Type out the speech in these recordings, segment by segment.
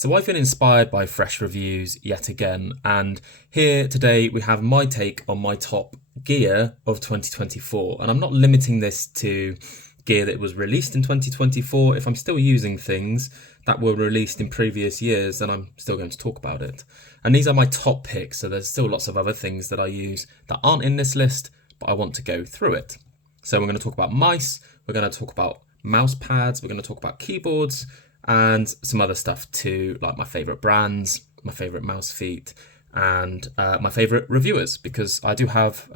So I've been inspired by fresh reviews yet again, and here today we have my take on my top gear of 2024. And I'm not limiting this to gear that was released in 2024. If I'm still using things that were released in previous years, then I'm still going to talk about it. And these are my top picks, so there's still lots of other things that I use that aren't in this list, but I want to go through it. So we're going to talk about mice, we're going to talk about mouse pads, we're going to talk about keyboards, and some other stuff too, like my favourite brands, my favourite mouse feet, and my favourite reviewers, because I do have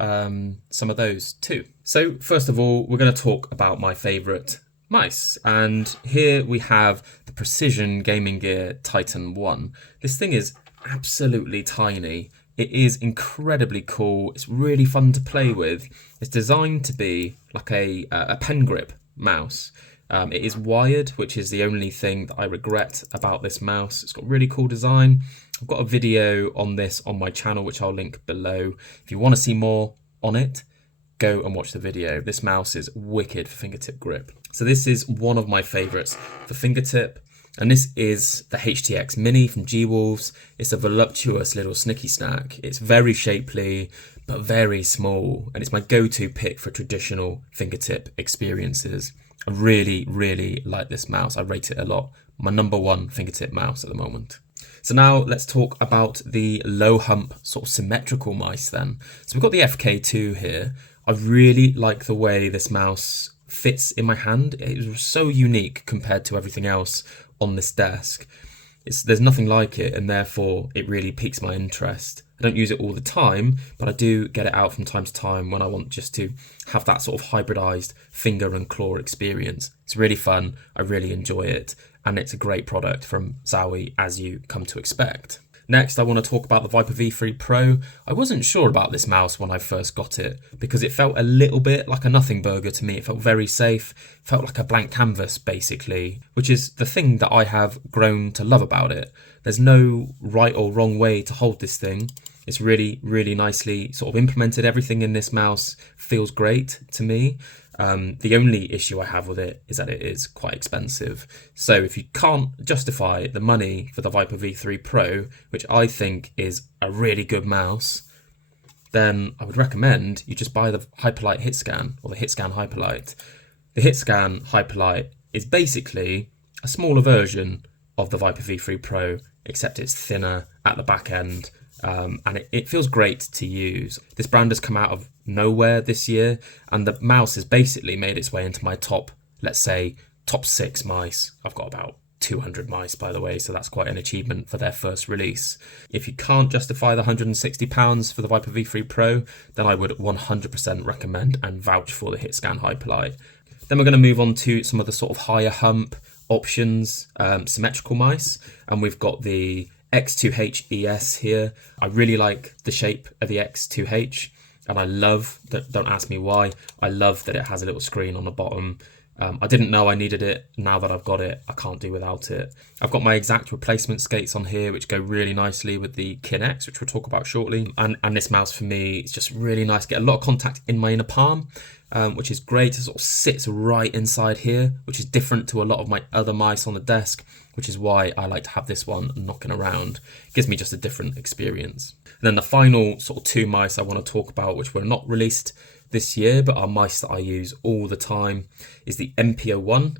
some of those too. So first of all, we're going to talk about my favourite mice, and here we have the Precision Gaming Gear Titan 1. This thing is absolutely tiny. It is incredibly cool. It's really fun to play with. It's designed to be like a pen grip mouse. It is wired, which is the only thing that I regret about this mouse. It's got really cool design. I've got a video on this on my channel, which I'll link below. If you want to see more on it, go and watch the video. This mouse is wicked for fingertip grip. So this is one of my favorites for fingertip. And this is the HTX Mini from G-Wolves. It's a voluptuous little snicky snack. It's very shapely, but very small. And it's my go-to pick for traditional fingertip experiences. I really, really like this mouse. I rate it a lot. My number one fingertip mouse at the moment. So now let's talk about the low hump sort of symmetrical mice then. So we've got the FK2 here. I really like the way this mouse fits in my hand. It is so unique compared to everything else on this desk. There's nothing like it, and therefore it really piques my interest. I don't use it all the time, but I do get it out from time to time when I want just to have that sort of hybridized finger and claw experience. It's really fun, I really enjoy it, and it's a great product from Zowie, as you come to expect. Next, I want to talk about the Viper V3 Pro. I wasn't sure about this mouse when I first got it because it felt a little bit like a nothing burger to me. It felt very safe, felt like a blank canvas basically, which is the thing that I have grown to love about it. There's no right or wrong way to hold this thing. It's really, really nicely sort of implemented. Everything in this mouse feels great to me. The only issue I have with it is that it is quite expensive. So if you can't justify the money for the Viper V3 Pro, which I think is a really good mouse, then I would recommend you just buy the Hyperlite HitScan or the HitScan Hyperlite. The HitScan Hyperlite is basically a smaller version of the Viper V3 Pro, except it's thinner at the back end. And it feels great to use. This brand has come out of nowhere this year, and the mouse has basically made its way into my top, let's say, top 6 mice. I've got about 200 mice, by the way, so that's quite an achievement for their first release. If you can't justify the £160 for the Viper V3 Pro, then I would 100% recommend and vouch for the HitScan Hyperlite. Then we're going to move on to some of the sort of higher hump options, symmetrical mice, and we've got the X2H ES here. I really like the shape of the X2H, and I love that. Don't ask me why. I love that it has a little screen on the bottom. I didn't know I needed it. Now that I've got it, I can't do without it. I've got my exact replacement skates on here, which go really nicely with the Kinect, which we'll talk about shortly. And this mouse for me, it's just really nice. Get a lot of contact in my inner palm, which is great. It sort of sits right inside here, which is different to a lot of my other mice on the desk, which is why I like to have this one knocking around. It gives me just a different experience. And then the final sort of 2 mice I want to talk about, which were not released this year, but are mice that I use all the time, is the MPO1.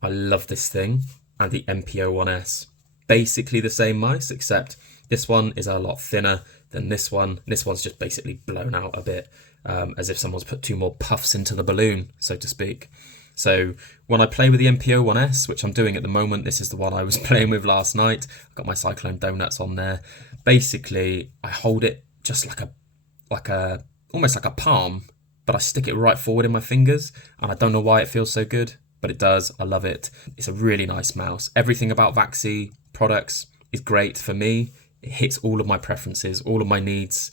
I love this thing, and the MPO1S. Basically the same mice, except this one is a lot thinner than this one. This one's just basically blown out a bit, as if someone's put 2 more puffs into the balloon, so to speak. So when I play with the MPO1S, which I'm doing at the moment, this is the one I was playing with last night. I've got my Cyclone Donuts on there. Basically, I hold it just almost like a palm, but I stick it right forward in my fingers, and I don't know why it feels so good, but it does. I love it. It's a really nice mouse. Everything about Vaxi products is great for me. It hits all of my preferences, all of my needs,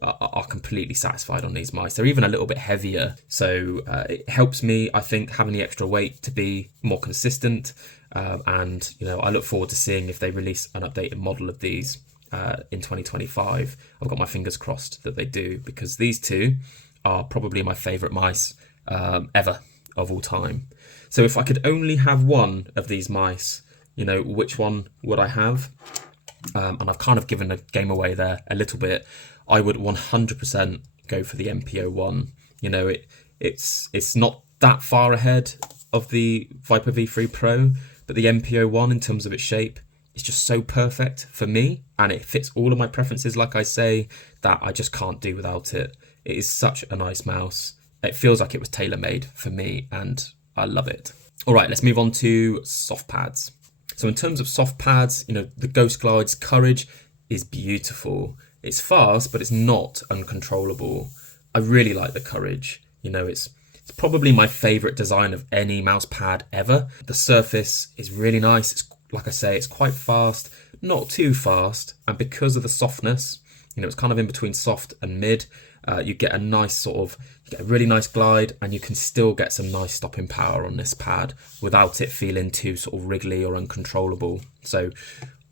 are completely satisfied on these mice. They're even a little bit heavier, so it helps me, I think, having the extra weight to be more consistent. And I look forward to seeing if they release an updated model of these in 2025. I've got my fingers crossed that they do, because these two are probably my favourite mice ever of all time. So if I could only have one of these mice you know, which one would I have? And I've kind of given the game away there a little bit. I would 100% go for the MPO1. You know, it's not that far ahead of the Viper V3 Pro, but the MPO1 in terms of its shape is just so perfect for me, and it fits all of my preferences, like I say, that I just can't do without it. It is such a nice mouse. It feels like it was tailor-made for me, and I love it. All right, let's move on to soft pads. So in terms of soft pads, you know, the Ghost Glide's Courage is beautiful. It's fast, but it's not uncontrollable. I really like the Courage. You know, it's probably my favorite design of any mouse pad ever. The surface is really nice. It's, like I say, it's quite fast, not too fast. And because of the softness, you know, it's kind of in between soft and mid. You get a nice you get a really nice glide, and you can still get some nice stopping power on this pad without it feeling too sort of wriggly or uncontrollable. So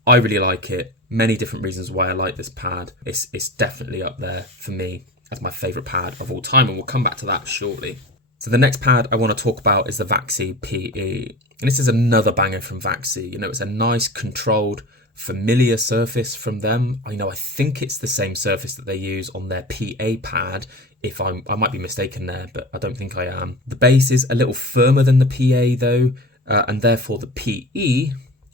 I really like it. Many different reasons why I like this pad. It's definitely up there for me as my favourite pad of all time, and we'll come back to that shortly. So the next pad I want to talk about is the Vaxi PE. And this is another banger from Vaxi. You know, it's a nice, controlled, familiar surface from them. I think it's the same surface that they use on their PA pad. I might be mistaken there, but I don't think I am. The base is a little firmer than the PA though, and therefore the PE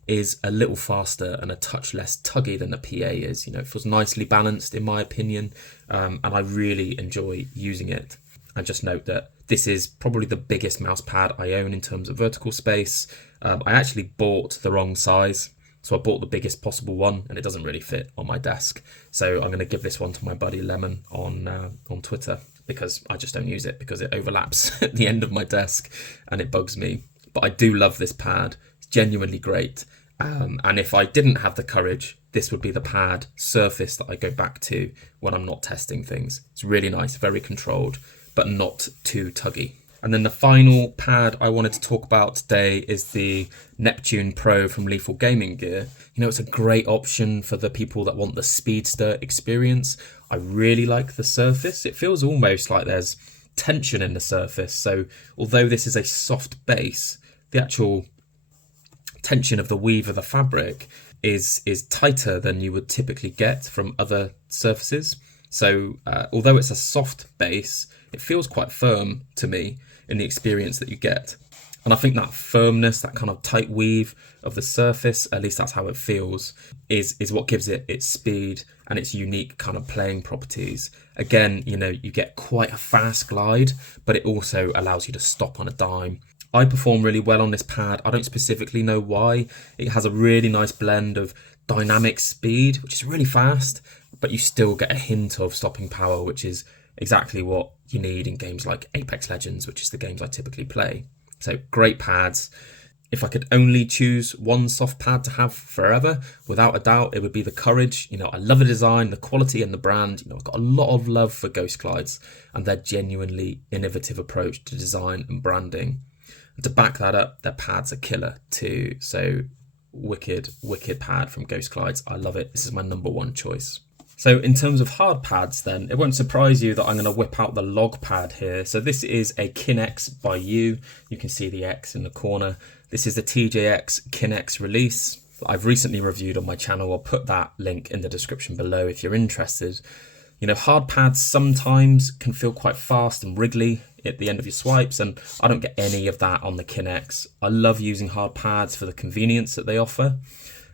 is a little faster and a touch less tuggy than the PA is. You know, it feels nicely balanced in my opinion, and I really enjoy using it. And just note that this is probably the biggest mouse pad I own in terms of vertical space. I actually bought the wrong size. So I bought the biggest possible one, and it doesn't really fit on my desk. So I'm going to give this one to my buddy Lemon on Twitter, because I just don't use it because it overlaps at the end of my desk and it bugs me. But I do love this pad. It's genuinely great. And if I didn't have the Courage, this would be the pad surface that I go back to when I'm not testing things. It's really nice, very controlled, but not too tuggy. And then the final pad I wanted to talk about today is the Neptune Pro from Lethal Gaming Gear. You know, it's a great option for the people that want the speedster experience. I really like the surface. It feels almost like there's tension in the surface. So although this is a soft base, the actual tension of the weave of the fabric is tighter than you would typically get from other surfaces. So although it's a soft base, it feels quite firm to me in the experience that you get. And I think that firmness, that kind of tight weave of the surface, at least that's how it feels, is what gives it its speed and its unique kind of playing properties. Again, you know, you get quite a fast glide, but it also allows you to stop on a dime. I perform really well on this pad. I don't specifically know why. It has a really nice blend of dynamic speed, which is really fast, but you still get a hint of stopping power, which is exactly what you need in games like Apex Legends, which is the games I typically play. So great pads. If I could only choose one soft pad to have forever, without a doubt, it would be the Courage. You know, I love the design, the quality and the brand. You know, I've got a lot of love for Ghost Glides and their genuinely innovative approach to design and branding. And to back that up, their pads are killer too. So wicked pad from Ghost Glides. I love it. This is my number one choice. So in terms of hard pads then, it won't surprise you that I'm going to whip out the log pad here. So this is a Kinex by You. You can see the X in the corner. This is the TJX Kinex release that I've recently reviewed on my channel. I'll put that link in the description below if you're interested. You know, hard pads sometimes can feel quite fast and wriggly at the end of your swipes, and I don't get any of that on the Kinex. I love using hard pads for the convenience that they offer.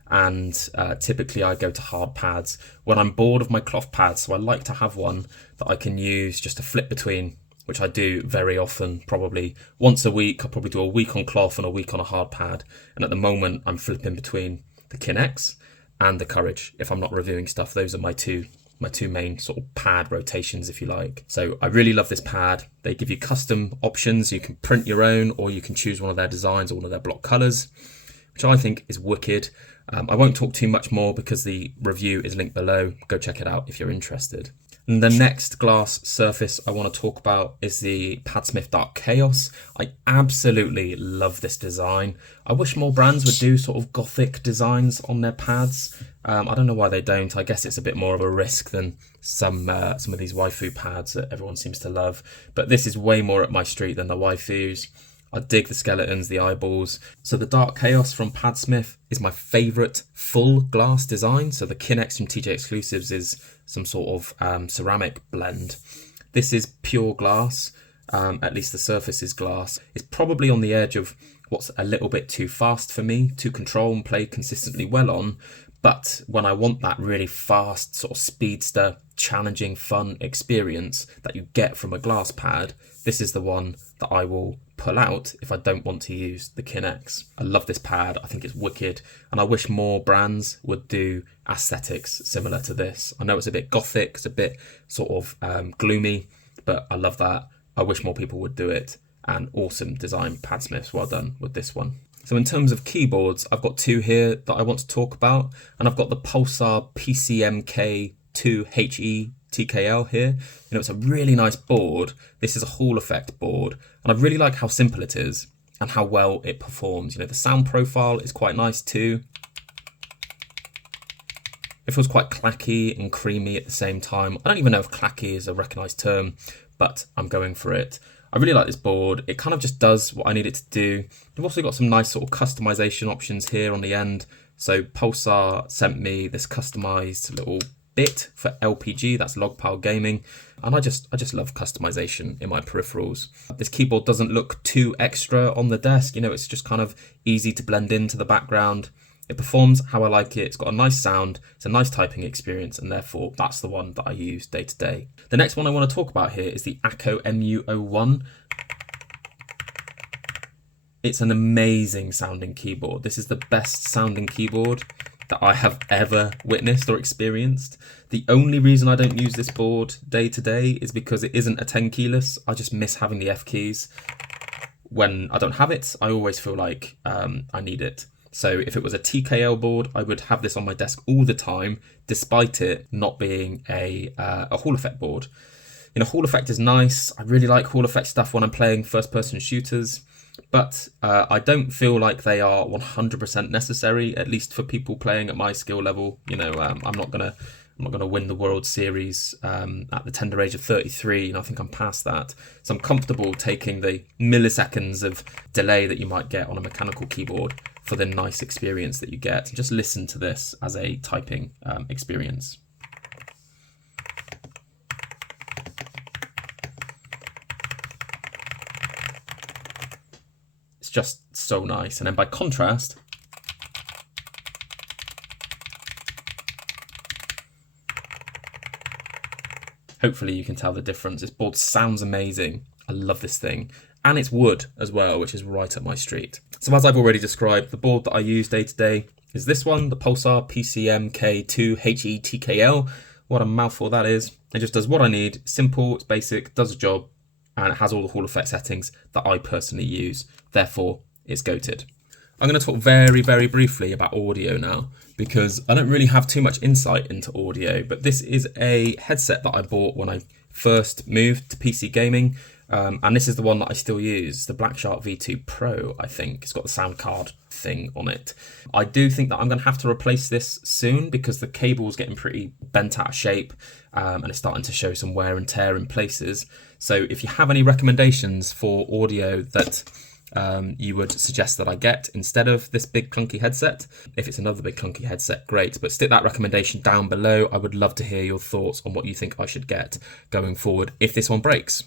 And typically I go to hard pads when I'm bored of my cloth pads, so I like to have one that I can use just to flip between, which I do very often, probably once a week. I'll probably do a week on cloth and a week on a hard pad, and at the moment I'm flipping between the Kinex and the Courage. If I'm not reviewing stuff, those are my two main sort of pad rotations, if you like. So I really love this pad. They give you custom options. You can print your own, or you can choose one of their designs or one of their block colors, which I think is wicked. I won't talk too much more because the review is linked below. Go check it out if you're interested. And the next glass surface I want to talk about is the Padsmith Dark Chaos. I absolutely love this design. I wish more brands would do sort of gothic designs on their pads. I don't know why they don't. I guess it's a bit more of a risk than some of these waifu pads that everyone seems to love. But this is way more up my street than the waifus. I dig the skeletons, the eyeballs. So the Dark Chaos from Padsmith is my favourite full glass design. So the Kinex from TJ Exclusives is some sort of ceramic blend. This is pure glass, at least the surface is glass. It's probably on the edge of what's a little bit too fast for me to control and play consistently well on. But when I want that really fast, sort of speedster, challenging, fun experience that you get from a glass pad, this is the one that I will pull out if I don't want to use the Kinex. I love this pad, I think it's wicked, and I wish more brands would do aesthetics similar to this. I know it's a bit gothic, it's a bit sort of gloomy, but I love that. I wish more people would do it, and awesome design, Padsmiths, well done with this one. So in terms of keyboards, I've got two here that I want to talk about, and I've got the Pulsar PCMK2HE TKL here. You know, it's a really nice board. This is a Hall effect board, and I really like how simple it is and how well it performs. You know, the sound profile is quite nice too. It feels quite clacky and creamy at the same time. I don't even know if clacky is a recognised term, but I'm going for it. I really like this board. It kind of just does what I need it to do. We've also got some nice sort of customization options here on the end. So Pulsar sent me this customized little bit for LPG, that's LogPileGaming, and I just love customization in my peripherals. This keyboard doesn't look too extra on the desk, you know, it's just kind of easy to blend into the background. It performs how I like it, it's got a nice sound, it's a nice typing experience, and therefore that's the one that I use day to day. The next one I want to talk about here is the Acco MU01. It's an amazing sounding keyboard. This is the best sounding keyboard that I have ever witnessed or experienced. The only reason I don't use this board day to day is because it isn't a 10 keyless. I just miss having the F keys. When I don't have it, I always feel like I need it. So if it was a TKL board, I would have this on my desk all the time, despite it not being a Hall effect board. You know, Hall effect is nice. I really like Hall effect stuff when I'm playing first person shooters, but I don't feel like they are 100% necessary, at least for people playing at my skill level. You know, I'm not gonna win the World Series at the tender age of 33, and I think I'm past that. So I'm comfortable taking the milliseconds of delay that you might get on a mechanical keyboard for the nice experience that you get. Just listen to this as a typing experience. It's just so nice. And then by contrast, hopefully you can tell the difference. This board sounds amazing. I love this thing. And it's wood as well, which is right up my street. So as I've already described, the board that I use day to day is this one, the Pulsar PCMK2HE TKL. What a mouthful that is. It just does what I need. Simple, it's basic, does a job, and it has all the Hall effect settings that I personally use. Therefore, it's goated. I'm going to talk very, very briefly about audio now, because I don't really have too much insight into audio, but this is a headset that I bought when I first moved to PC gaming, and this is the one that I still use, the Black Shark V2 Pro, I think. It's got the sound card thing on it. I do think that I'm going to have to replace this soon because the cable's getting pretty bent out of shape, and it's starting to show some wear and tear in places. So if you have any recommendations for audio that you would suggest that I get instead of this big clunky headset. If it's another big clunky headset, great, but stick that recommendation down below. I would love to hear your thoughts on what you think I should get going forward if this one breaks.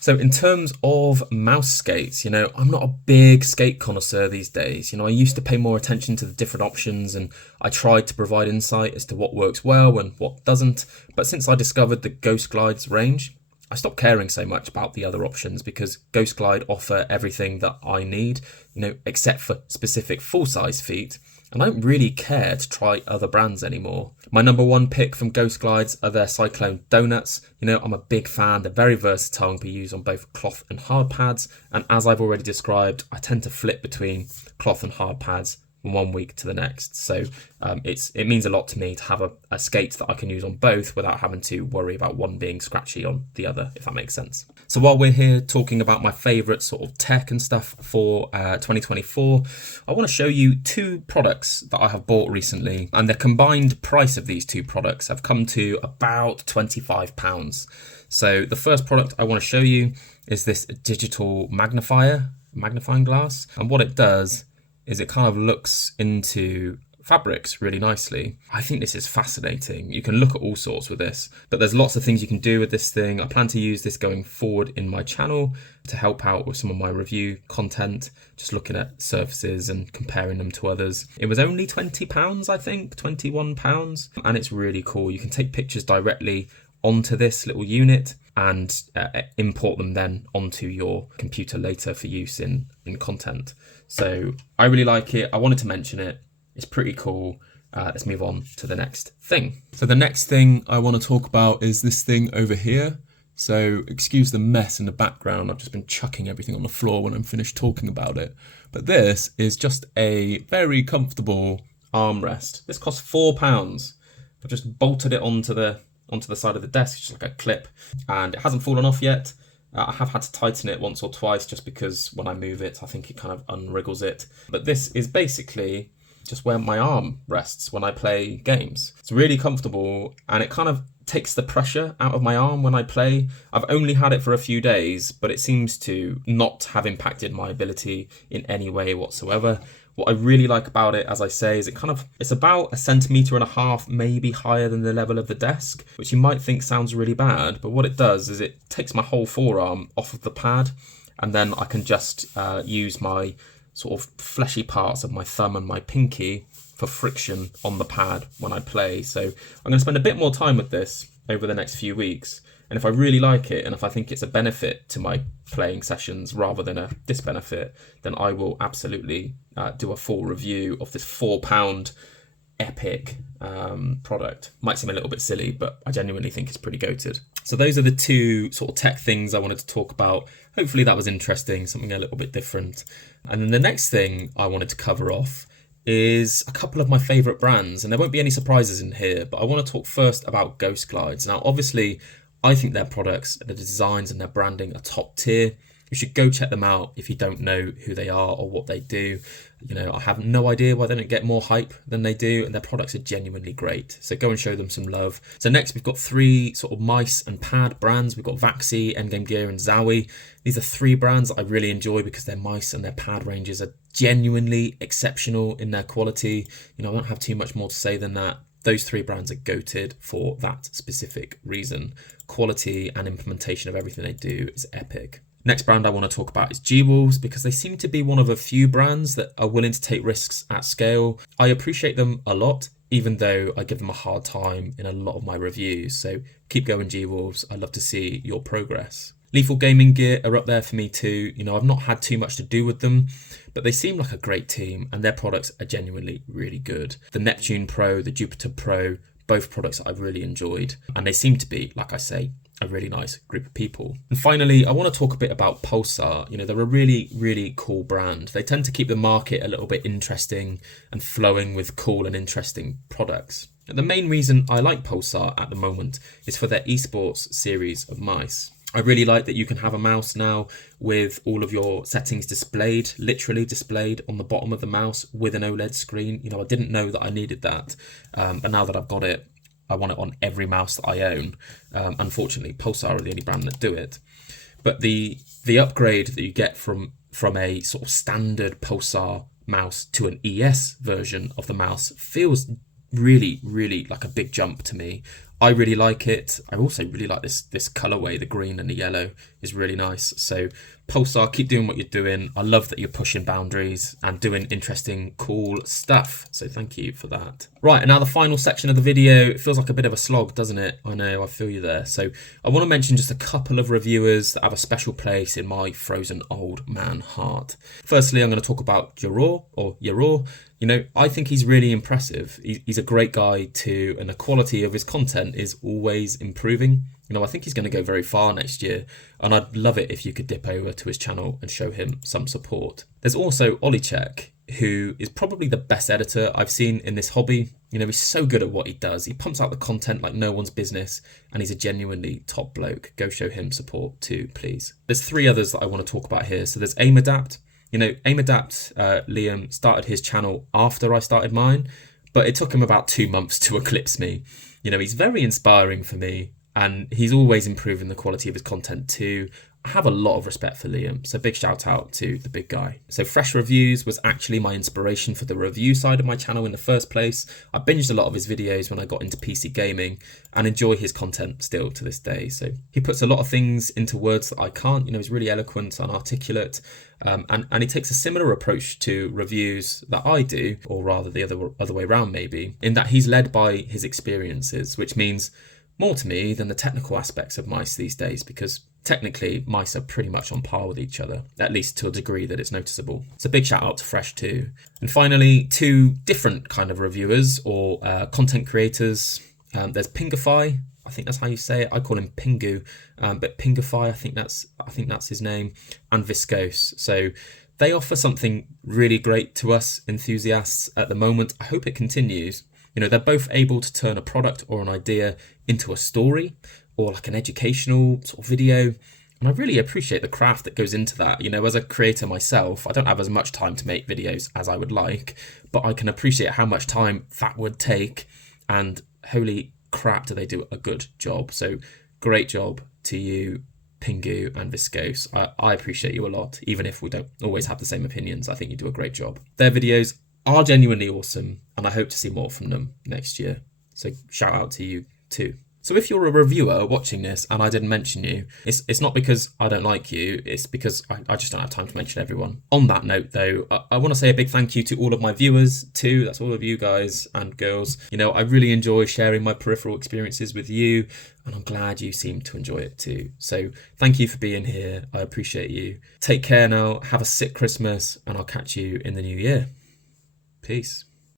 So in terms of mouse skates, you know, I'm not a big skate connoisseur these days. You know, I used to pay more attention to the different options and I tried to provide insight as to what works well and what doesn't. But since I discovered the Ghost Glides range, I stopped caring so much about the other options because Ghost Glide offer everything that I need, you know, except for specific full-size feet. And I don't really care to try other brands anymore. My number one pick from Ghost Glides are their Cyclone Donuts. You know, I'm a big fan. They're very versatile and can be used on both cloth and hard pads. And as I've already described, I tend to flip between cloth and hard pads from one week to the next. So it means a lot to me to have a skate that I can use on both without having to worry about one being scratchy on the other, if that makes sense. So while we're here talking about my favourite sort of tech and stuff for 2024, I want to show you two products that I have bought recently, and the combined price of these two products have come to about £25. So the first product I want to show you is this digital magnifier. magnifying glass. And what it does is it kind of looks into fabrics really nicely. I think this is fascinating. You can look at all sorts with this, but there's lots of things you can do with this thing. I plan to use this going forward in my channel to help out with some of my review content, just looking at surfaces and comparing them to others. It was only £20, I think, £21, and it's really cool. You can take pictures directly onto this little unit and import them then onto your computer later for use in content. So I really like it. I wanted to mention it. It's pretty cool. Let's move on to the next thing. So the next thing I want to talk about is this thing over here. So excuse the mess in the background. I've just been chucking everything on the floor when I'm finished talking about it. But this is just a very comfortable armrest. This costs £4. I've just bolted it onto the side of the desk, just like a clip, and it hasn't fallen off yet. I have had to tighten it once or twice just because when I move it, I think it kind of unwriggles it. But this is basically just where my arm rests when I play games. It's really comfortable and it kind of takes the pressure out of my arm when I play. I've only had it for a few days, but it seems to not have impacted my ability in any way whatsoever. What I really like about it, as I say, is it's about 1.5 centimeters, maybe higher than the level of the desk, which you might think sounds really bad, but what it does is it takes my whole forearm off of the pad, and then I can just use my sort of fleshy parts of my thumb and my pinky for friction on the pad when I play. So I'm going to spend a bit more time with this over the next few weeks. And if I really like it, and if I think it's a benefit to my playing sessions rather than a disbenefit, then I will absolutely do a full review of this £4 epic product. Might seem a little bit silly, but I genuinely think it's pretty goated. So those are the two sort of tech things I wanted to talk about. Hopefully that was interesting, something a little bit different. And then the next thing I wanted to cover off is a couple of my favourite brands, and there won't be any surprises in here, but I want to talk first about Ghost Glides. Now, obviously, I think their products, the designs and their branding are top tier. You should go check them out if you don't know who they are or what they do. You know, I have no idea why they don't get more hype than they do, and their products are genuinely great. So go and show them some love. So next we've got 3 sort of mice and pad brands. We've got Vaxi, Endgame Gear and Zowie. These are 3 brands that I really enjoy because their mice and their pad ranges are genuinely exceptional in their quality. You know, I don't have too much more to say than that. Those 3 brands are goated for that specific reason. Quality and implementation of everything they do is epic. Next brand I want to talk about is G-Wolves because they seem to be one of a few brands that are willing to take risks at scale. I appreciate them a lot, even though I give them a hard time in a lot of my reviews. So keep going, G-Wolves. I'd love to see your progress. Lethal Gaming Gear are up there for me too. You know, I've not had too much to do with them, but they seem like a great team and their products are genuinely really good. The Neptune Pro, the Jupiter Pro, both products I've really enjoyed, and they seem to be, like I say, a really nice group of people. And finally, I want to talk a bit about Pulsar. You know, they're a really, really cool brand. They tend to keep the market a little bit interesting and flowing with cool and interesting products. And the main reason I like Pulsar at the moment is for their esports series of mice. I really like that you can have a mouse now with all of your settings displayed, literally displayed on the bottom of the mouse with an OLED screen. You know, I didn't know that I needed that, but now that I've got it, I want it on every mouse that I own. Unfortunately, Pulsar are the only brand that do it. But the upgrade that you get from a sort of standard Pulsar mouse to an ES version of the mouse feels really, really like a big jump to me. I really like it. I also really like this colorway, the green and the yellow is really nice. So Pulsar, keep doing what you're doing. I love that you're pushing boundaries and doing interesting, cool stuff. So thank you for that. Right, and now the final section of the video. It feels like a bit of a slog, doesn't it? I know, I feel you there. So I want to mention just a couple of reviewers that have a special place in my frozen old man heart. Firstly, I'm going to talk about Yaror. You know, I think he's really impressive. He's a great guy too, and the quality of his content is always improving. You know, I think he's going to go very far next year, and I'd love it if you could dip over to his channel and show him some support. There's also Olicek, who is probably the best editor I've seen in this hobby. You know, he's so good at what he does. He pumps out the content like no one's business, and he's a genuinely top bloke. Go show him support too, please. There's 3 others that I want to talk about here. So there's AimAdapt. You know, AimAdapt, Liam, started his channel after I started mine, but it took him about 2 months to eclipse me. You know, he's very inspiring for me, and he's always improving the quality of his content too. I have a lot of respect for Liam, so big shout out to the big guy. So Fresh Reviews was actually my inspiration for the review side of my channel in the first place. I binged a lot of his videos when I got into PC gaming and enjoy his content still to this day. So he puts a lot of things into words that I can't. He's really eloquent and articulate, and he takes a similar approach to reviews that I do, or rather the other way around maybe, in that he's led by his experiences, which means more to me than the technical aspects of mice these days, because technically mice are pretty much on par with each other, at least to a degree that it's noticeable. So big shout out to Fresh too. And finally, two different kind of reviewers or content creators. There's Pingify, I think that's how you say it. I call him Pingu, but Pingify, I think that's his name, and Viscose. So they offer something really great to us enthusiasts at the moment. I hope it continues. They're both able to turn a product or an idea into a story or like an educational sort of video. And I really appreciate the craft that goes into that. As a creator myself, I don't have as much time to make videos as I would like, but I can appreciate how much time that would take. And holy crap, do they do a good job. So great job to you, Pingu and Viscose. I appreciate you a lot, even if we don't always have the same opinions. I think you do a great job. Their videos are genuinely awesome, and I hope to see more from them next year. So shout out to you too. So if you're a reviewer watching this and I didn't mention you, it's not because I don't like you, it's because I just don't have time to mention everyone. On that note though, I want to say a big thank you to all of my viewers too. That's all of you guys and girls. I really enjoy sharing my peripheral experiences with you, and I'm glad you seem to enjoy it too. So thank you for being here. I appreciate you. Take care now, have a sick Christmas, and I'll catch you in the new year. Peace.